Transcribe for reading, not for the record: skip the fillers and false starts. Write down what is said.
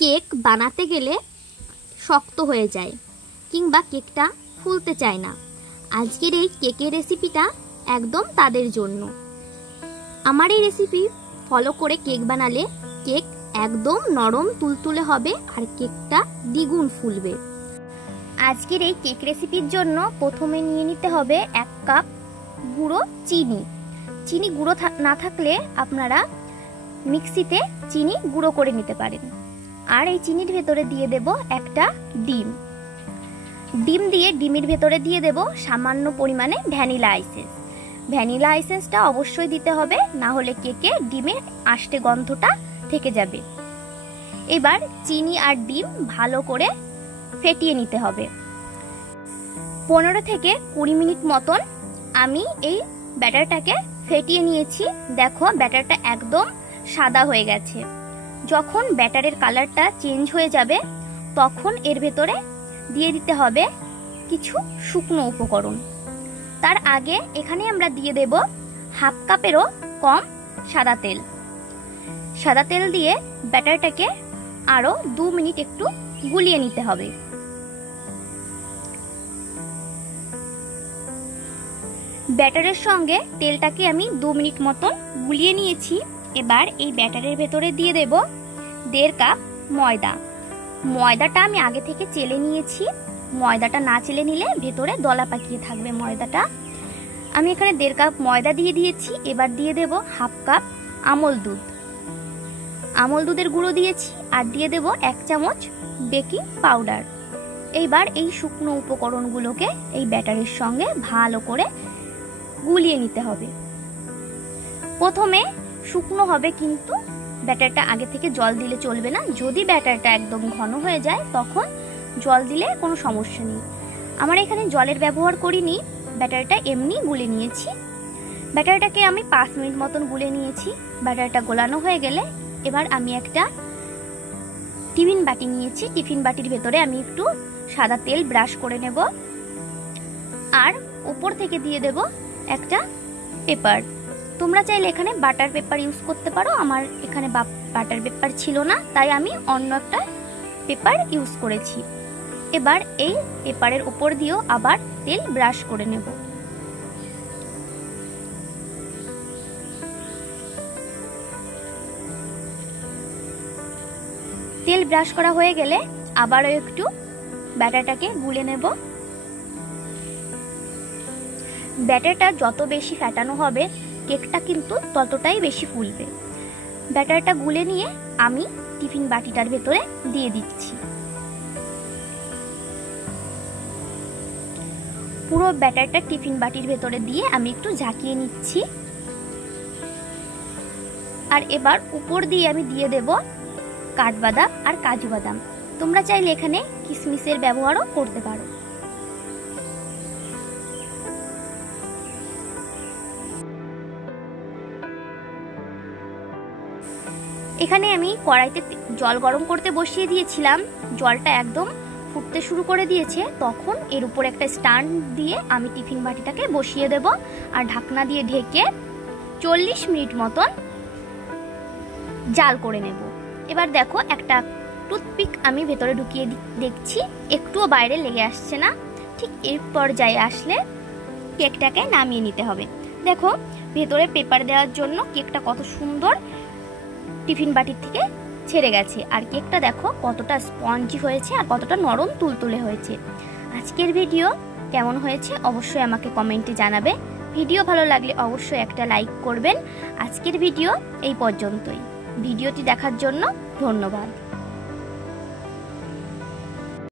Cake বানাতে গেলে শক্ত হয়ে যায় কিংবা কেকটা ফুলতে চায় না। আজকের এই কেকের রেসিপিটা একদম তাদের জন্য। আমার এই রেসিপি ফলো করে কেক বানালে কেক একদম নরম তুলতুলে হবে আর কেকটা দ্বিগুণ ফুলবে। আজকের এই কেক রেসিপির জন্য প্রথমে নিয়ে নিতে হবে 1 কাপ গুঁড়ো চিনি। চিনি গুঁড়ো না থাকলে আপনারা মিক্সিতে চিনি গুঁড়ো করে নিতে পারেন। আর এই চিনির ভেতরে দিয়ে দেব একটা ডিম। ডিম দিয়ে ডিমের ভেতরে দিয়ে দেব সামান্য পরিমাণে ভ্যানিলা এসেন্স। ভ্যানিলা এসেন্সটা অবশ্যই দিতে হবে, না হলে কেকে ডিমের আষ্টে গন্ধটা থেকে যাবে। এবার চিনি আর ডিম ভালো করে ফেটিয়ে নিতে হবে। 15 থেকে 20 মিনিট মতন আমি এই ব্যাটারটাকে ফেটিয়ে নিয়েছি। দেখো ব্যাটারটা একদম সাদা হয়ে গেছে। যখন ব্যাটারের কালারটা চেঞ্জ হয়ে যাবে তখন এর ভেতরে দিয়ে দিতে হবে কিছু শুকনো উপকরণ। তার আগে এখানে আমরা দিয়ে দেব 1/2 কাপেরও কম সাদা তেল। সাদা তেল দিয়ে ব্যাটারটাকে আরো 2 মিনিট একটু গুলিয়ে নিতে হবে। ব্যাটারের সঙ্গে তেলটাকে আমি 2 মিনিট মতন গুলিয়ে নিয়েছি। এবার এই ব্যাটারের ভেতরে দিয়ে দেব 1.5 কাপ ময়দা। ময়দাটা আমি আগে থেকে চেলে নিয়েছি। ময়দাটা না চেলে নিলে ভেতরে দলা পাকিয়ে থাকবে ময়দাটা। আমি এখানে 1.5 কাপ ময়দা দিয়ে দিয়েছি। এবার দিয়ে দেব 1/2 কাপ আমল দুধ। আমল দুধের গুঁড়ো দিয়েছি আর দিয়ে দেব 1 চামচ বেকিং পাউডার। এইবার এই শুকনো উপকরণগুলোকে এই ব্যাটারের সঙ্গে ভালো করে গুলিয়ে নিতে হবে। প্রথমে শুকনো হবে, কিন্তু ব্যাটারটা আগে থেকে জল দিলে চলবে না। যদি ব্যাটারটা একদম ঘন হয়ে যায় তখন জল দিলে কোনো সমস্যা নেই। আমার এখানে জলের ব্যবহার করিনি, ব্যাটারটা এমনি গুলে নিয়েছি। ব্যাটারটাকে আমি 5 মিনিট মতন গুলে নিয়েছি। ব্যাটারটা গোলানো হয়ে গেলে এবার আমি একটা টিফিন বাটি নিয়েছি। টিফিন বাটির ভেতরে আমি একটু সাদা তেল ব্রাশ করে নেব আর উপর থেকে দিয়ে দেব একটা পেপার। তোমরা চাইলে এখানে বাটার পেপার ইউজ করতে পারো। আমার এখানে বাটার পেপার ছিল না, তাই আমি অন্য একটা পেপার ইউজ করেছি। এবার এই পেপারের উপর দিয়েও আবার তেল ব্রাশ করে নেব। তেল ব্রাশ করা হয়ে গেলে আবারও একটু ব্যাটারটাকে গুলে নেব। ব্যাটারটা যত বেশি ফেটানো হবে কেকটা কিন্তু ততটাই বেশি ফুলবে। ব্যাটারটা গুলে নিয়ে আমি টিফিন বাটিটার ভেতরে দিয়ে দিচ্ছি। পুরো ব্যাটারটা টিফিন বাটির ভেতরে দিয়ে আমি একটু ঝাঁকিয়ে নিচ্ছি। আর এবার উপর দিয়ে আমি দিয়ে দেব কাঠবাদাম আর কাজু বাদাম। তোমরা চাইলে এখানে কিশমিশের ব্যবহারও করতে পারো। এখানে আমি কড়াইতে জল গরম করতে বসিয়ে দিয়েছিলাম। জলটা একদম ফুটতে শুরু করে দিয়েছে। তখন এর উপর একটা স্ট্যান্ড দিয়ে আমি টিফিন বাটিটাকে বসিয়ে দেব আর ঢাকনা দিয়ে ঢেকে 40 মিনিট মতন জাল করে নেব। এবার দেখো একটা টুথপিক আমি ভেতরে ঢুকিয়ে দেখছি, একটুও বাইরে লেগে আসছে না। ঠিক এই পর্যায়ে আসলে কেকটাকে নামিয়ে নিতে হবে। দেখো ভেতরে পেপার দেওয়ার জন্য কেকটা কত সুন্দর টিফিন বাটির থেকে ছেড়ে গেছে। আর কেকটা দেখো কতটা স্পঞ্জি হয়েছে আর কতটা নরম তুলতুলে হয়েছে। আজকের ভিডিও কেমন হয়েছে অবশ্যই আমাকে কমেন্টে জানাবে। ভিডিও ভালো লাগলে অবশ্যই একটা লাইক করবেন। আজকের ভিডিও এই পর্যন্তই। ভিডিওটি দেখার জন্য ধন্যবাদ।